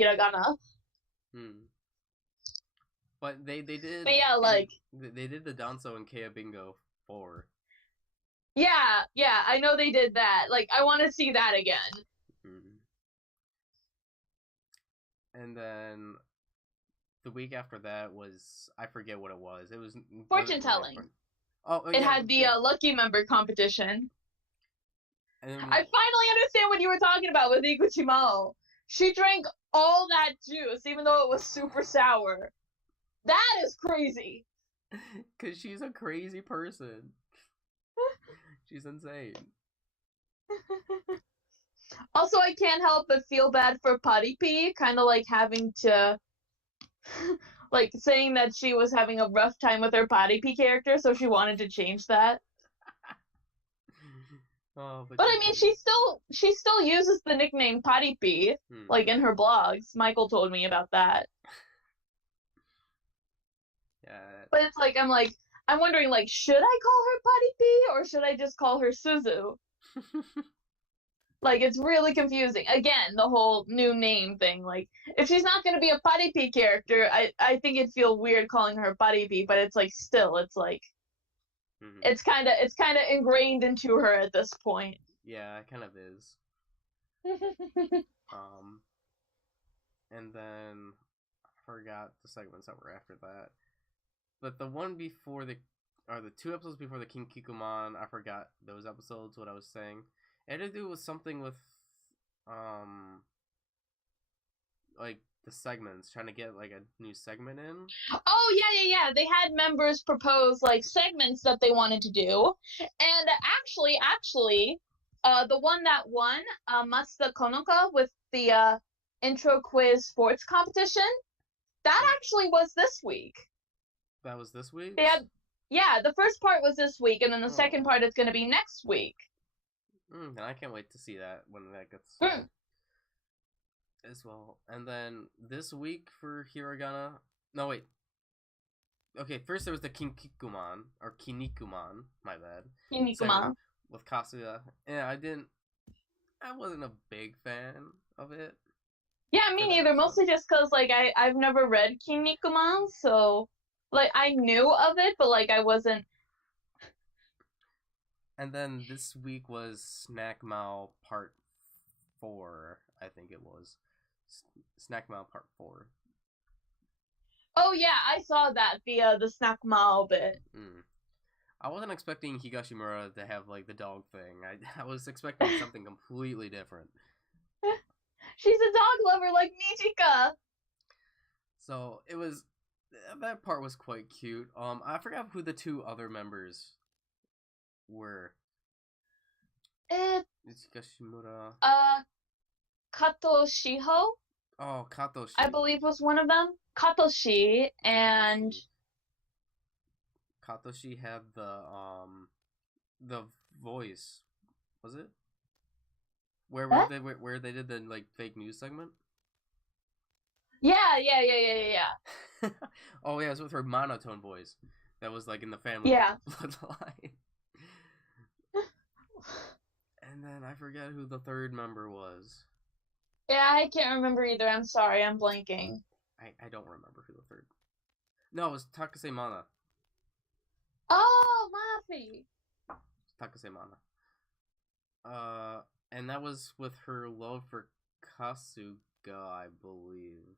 But they did. But yeah, like they did the Danso and Keiya Bingo 4. Yeah, I know they did that. Like I want to see that again. And then the week after that was I forget what it was. It was fortune telling. It had the lucky member competition. And then, I finally understand what you were talking about with Iguchi Mao. She drank all that juice, even though it was super sour. That is crazy. Because she's a crazy person. She's insane. Also, I can't help but feel bad for Putty P, kind of like having to, like saying that she was having a rough time with her Putty P character, so she wanted to change that. But I mean, she still uses the nickname Putty P, like in her blogs. Michael told me about that. Yeah. But it's like I'm wondering, like, should I call her Putty P or should I just call her Suzu? Like, it's really confusing. Again, the whole new name thing. Like, if she's not gonna be a Putty P character, I think it'd feel weird calling her Putty P. But it's like still, it's like it's kind of ingrained into her at this point. Yeah, it kind of is. And then I forgot the segments that were after that. But the one before the 2 episodes before the King Kikuman, I forgot those episodes, what I was saying. It had to do with something with, like, the segments, trying to get, like, a new segment in. Oh, yeah. They had members propose, like, segments that they wanted to do. And actually, the one that won, Matsuda Konoka, with the, intro quiz sports competition, that actually was this week. That was this week? Yeah, the first part was this week, and then the second part is going to be next week. And I can't wait to see that when that gets as well. And then this week for Hiragana... No, wait. Okay, first there was the Kinnikuman, or Kinnikuman, my bad. Kinnikuman. With Kasuga. Yeah, I wasn't a big fan of it. Yeah, me neither. Mostly just because, like, I've never read Kinnikuman, so, like, I knew of it, but, like, I wasn't... And then this week was Snack Mao Part 4, I think it was. Snack Mao Part 4. Oh, yeah, I saw that, the Snack Mao bit. I wasn't expecting Higashimura to have, like, the dog thing. I was expecting something completely different. She's a dog lover like Nijika! So, it was... That part was quite cute. I forgot who the two other members were. It's Higashimura. Kato Shiho? Oh, Katoshi. I believe was one of them. Katoshi and... Katoshi had the voice. Was it? Where they did the, like, fake news segment? Yeah. Oh, yeah, it was with her monotone voice. That was, like, in the family bloodline. And then I forget who the third member was. Yeah, I can't remember either. I'm sorry, I'm blanking. I don't remember who the third... No, it was Takase Mana. Oh, Mafi! Takase Mana. And that was with her love for Kasuga, I believe.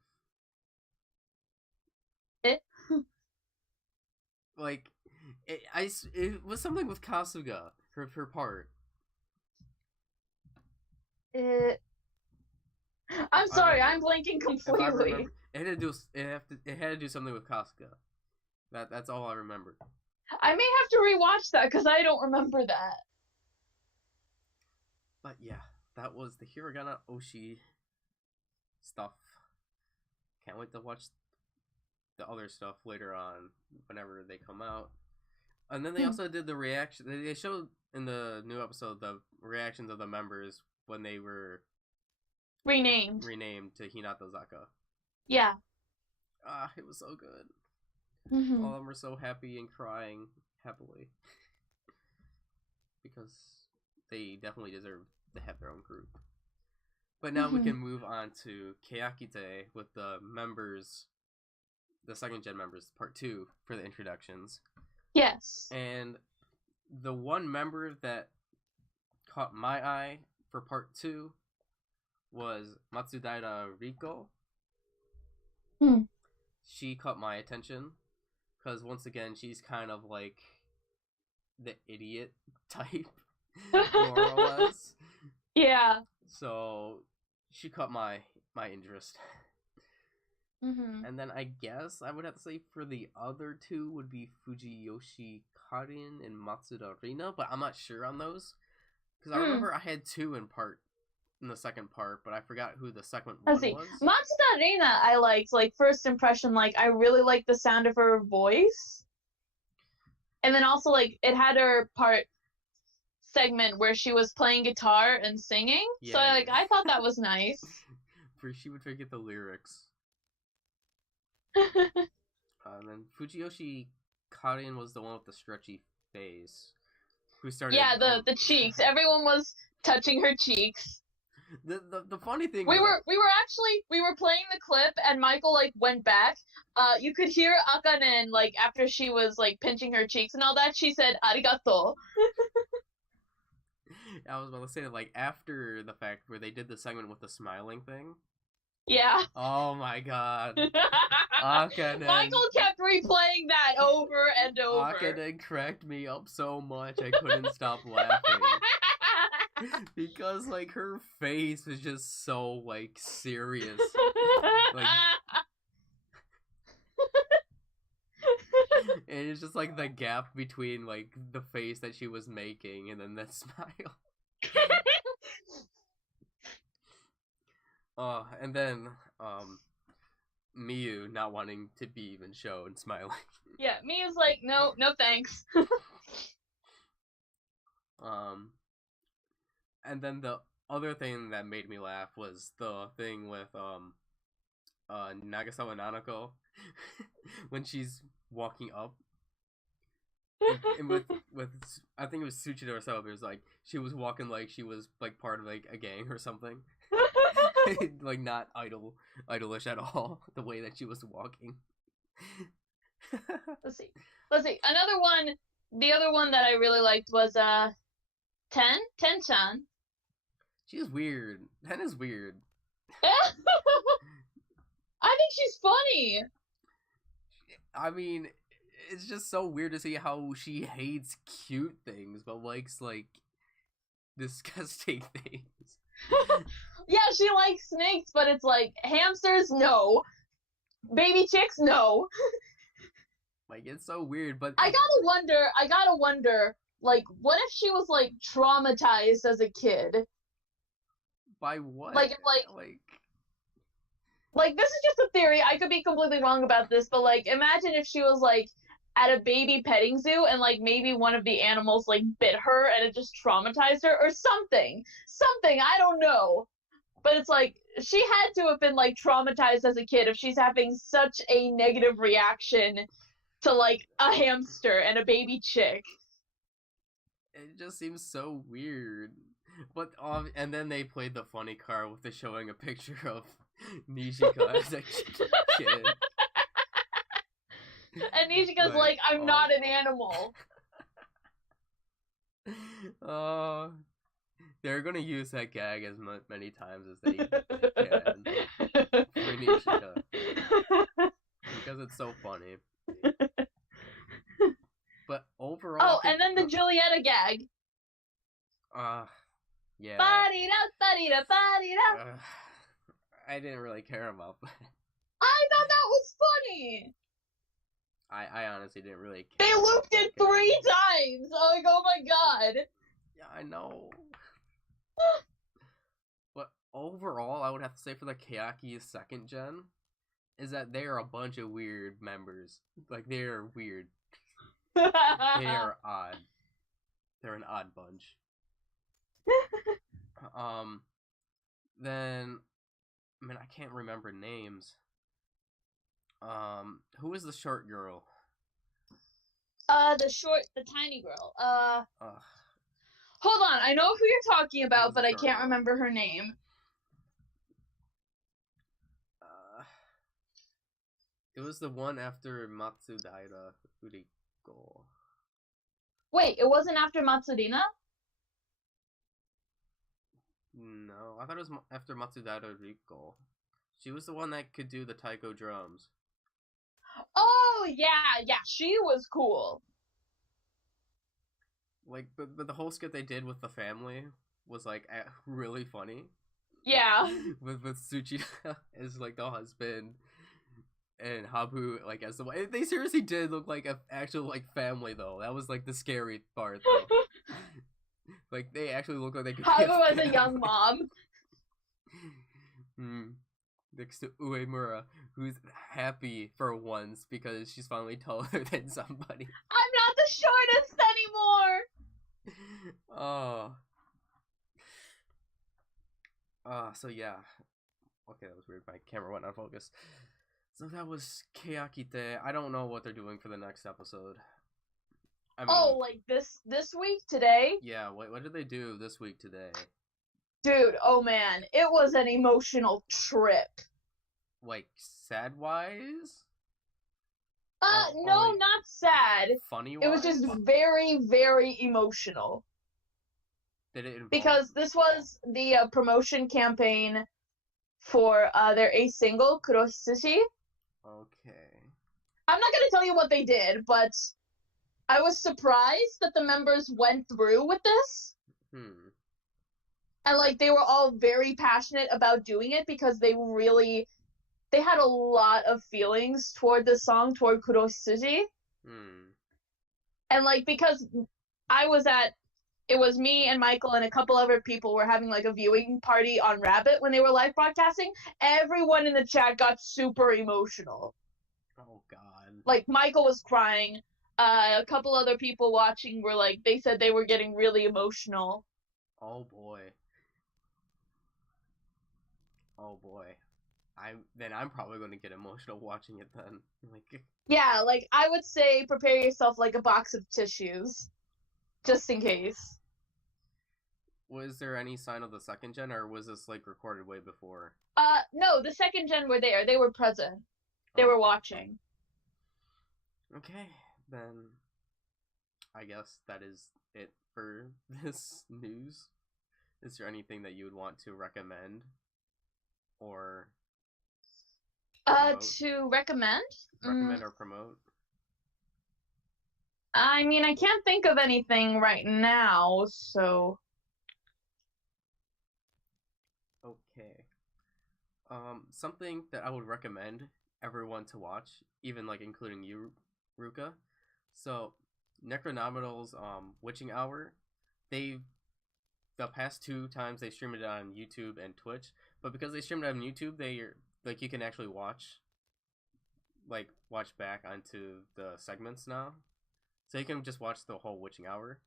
Like, it was something with Kasuga, her part. I'm sorry, I'm blanking completely. It had to do something with Kasuga. That's all I remember. I may have to rewatch that because I don't remember that. But yeah, that was the Hiragana Oshi stuff. Can't wait to watch the other stuff later on whenever they come out. And then they also did the reaction. They showed in the new episode the reactions of the members when they were renamed to Hinata Zaka. Yeah. It was so good. Mm-hmm. All of them were so happy and crying happily. Because they definitely deserve to have their own group. But now we can move on to Kayakite with the members, the second gen members, part 2 for the introductions. Yes. And the one member that caught my eye for part 2 was Matsudaira Riko. She caught my attention because once again she's kind of like the idiot type, more or less. Yeah. So she caught my interest. And then I guess I would have to say for the other two would be Fujiyoshi Karin and Matsuda Rina, but I'm not sure on those because I remember I had 2 in the second part, but I forgot who the second one was. Matsuda Rina I liked, like, first impression, like, I really liked the sound of her voice. And then also, like, it had her part segment where she was playing guitar and singing. Yeah, so, I thought that was nice. She would forget the lyrics. And then Fujiyoshi Karin was the one with the stretchy face. Who started... Yeah, the cheeks. Everyone was touching her cheeks. The funny thing we were playing the clip and Michael, like, went back. You could hear Akanen, like, after she was, like, pinching her cheeks and all that, she said arigato. I was about to say, like, after the fact where they did the segment with the smiling thing. Yeah. Oh my god. Akanen. Michael kept replaying that over and over. Akanen cracked me up so much I couldn't stop laughing. Because, like, her face was just so, like, serious. Like, and it's just, like, the gap between, like, the face that she was making and then that smile. And then, Miyu not wanting to be even shown smiling. Yeah, Miyu's like, no thanks. And then the other thing that made me laugh was the thing with, Nagasawa Nanako, when she's walking up. And with I think it was Tsuchida herself, it was like, she was walking like she was, like, part of, like, a gang or something. Like, not idolish at all, the way that she was walking. Let's see. Another one, the other one that I really liked was Ten-chan. She's weird. Ten is weird. I think she's funny. I mean, it's just so weird to see how she hates cute things, but likes, like, disgusting things. Yeah, she likes snakes, but it's like, hamsters, no. Baby chicks, no. Like, it's so weird, but... I gotta wonder, like, what if she was, like, traumatized as a kid? By what? Like, this is just a theory. I could be completely wrong about this, but, like, imagine if she was, like, at a baby petting zoo and, like, maybe one of the animals, like, bit her and it just traumatized her or something. I don't know. But it's like, she had to have been, like, traumatized as a kid if she's having such a negative reaction to, like, a hamster and a baby chick. It just seems so weird. But, and then they played the funny card with the showing a picture of Nijika as a kid. And Nijika's like, I'm not an animal. They're gonna use that gag as many times as they can for Nijika. Because it's so funny. But overall... Oh, and then the Julieta gag. Yeah. Ba-dee-da, ba-dee-da. I didn't really care about that. I thought that was funny. I honestly didn't really care. They looped it 3 times. Like, oh my god. Yeah, I know. But overall, I would have to say for the Kayaki second gen, is that they are a bunch of weird members. Like, they are weird. They are odd. They're an odd bunch. Then, I mean, I can't remember names. Who is the short girl? The tiny girl. Hold on, I know who you're talking about, but I can't remember her name. It was the one after Matsudaira Uriko. Wait, it wasn't after Matsudina? No, I thought it was after Matsudaira Uriko. She was the one that could do the taiko drums. Oh, yeah, she was cool. Like, but the whole skit they did with the family was, like, really funny. Yeah. with Tsuchi as, like, the husband, and Habu, like, as the wife. They seriously did look like an actual, like, family, though. That was, like, the scary part, though. Like, they actually look like they could Habu as a young mom. Next to Uemura, who's happy for once because she's finally taller than somebody. I'm not the shortest anymore! So yeah. Okay, that was weird. My camera went out of focus. So that was Kayakite. I don't know what they're doing for the next episode. I mean, like this week, today? Yeah, what did they do this week today? Dude, oh man, it was an emotional trip. Like, sad-wise? No, like, not sad. Funny-wise? It was just very, very emotional. Did it involve... Because this was the promotion campaign for their ace single, Kuroi Hitsuji. Okay. I'm not gonna tell you what they did, but I was surprised that the members went through with this. And, like, they were all very passionate about doing it because they had a lot of feelings toward this song, toward Kuroi Hitsuji. And, like, because it was me and Michael and a couple other people were having, like, a viewing party on Rabbit when they were live broadcasting. Everyone in the chat got super emotional. Oh, God. Like, Michael was crying. A couple other people watching were, like, they said they were getting really emotional. Oh, boy. Oh, boy. I'm probably going to get emotional watching it then. Like, yeah, like, I would say prepare yourself like a box of tissues. Just in case. Was there any sign of the second gen, or was this like recorded way before? No, the second gen were there. They were present. They were watching. Okay, then I guess that is it for this news. Is there anything that you would want to recommend or promote? To recommend? Recommend or promote? I mean, I can't think of anything right now, so. Okay. Something that I would recommend everyone to watch, even like including you, Ruka. So, Necronomidol's Witching Hour, the past 2 times they streamed it on YouTube and Twitch, but because they streamed it on YouTube, you can actually watch back onto the segments now. So you can just watch the whole Witching Hour.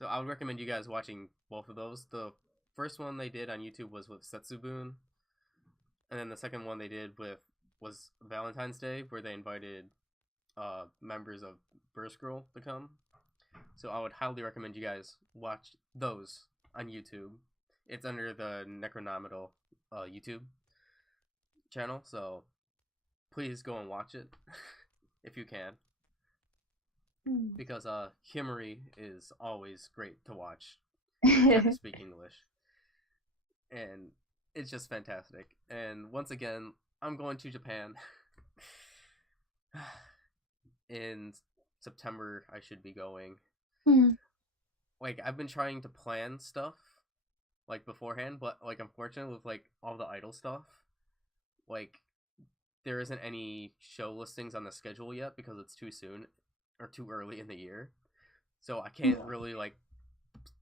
So I would recommend you guys watching both of those. The first one they did on YouTube was with Setsubun, and then the second one they did was Valentine's Day, where they invited members of Burst Girl to come. So I would highly recommend you guys watch those on YouTube. It's under the Necronomidol YouTube channel, so please go and watch it if you can. Because Himari is always great to watch. Trying to speak English. And it's just fantastic. And once again, I'm going to Japan. In September, I should be going. Like, I've been trying to plan stuff, like, beforehand, but, like, unfortunately, with, like, all the idol stuff, like, there isn't any show listings on the schedule yet because it's too soon, or too early in the year. So I can't really, like,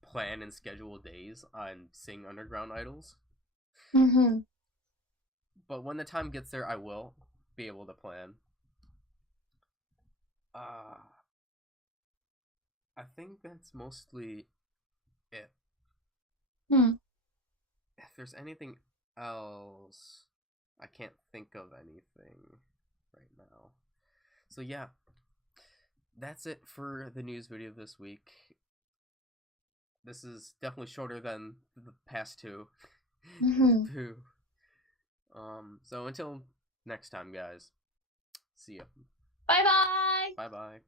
plan and schedule days on Sing Underground idols. But when the time gets there, I will be able to plan. I think that's mostly it. If there's anything else, I can't think of anything right now. So yeah, that's it for the news video this week. This is definitely shorter than the past 2. So until next time, guys. See ya. Bye bye. Bye bye.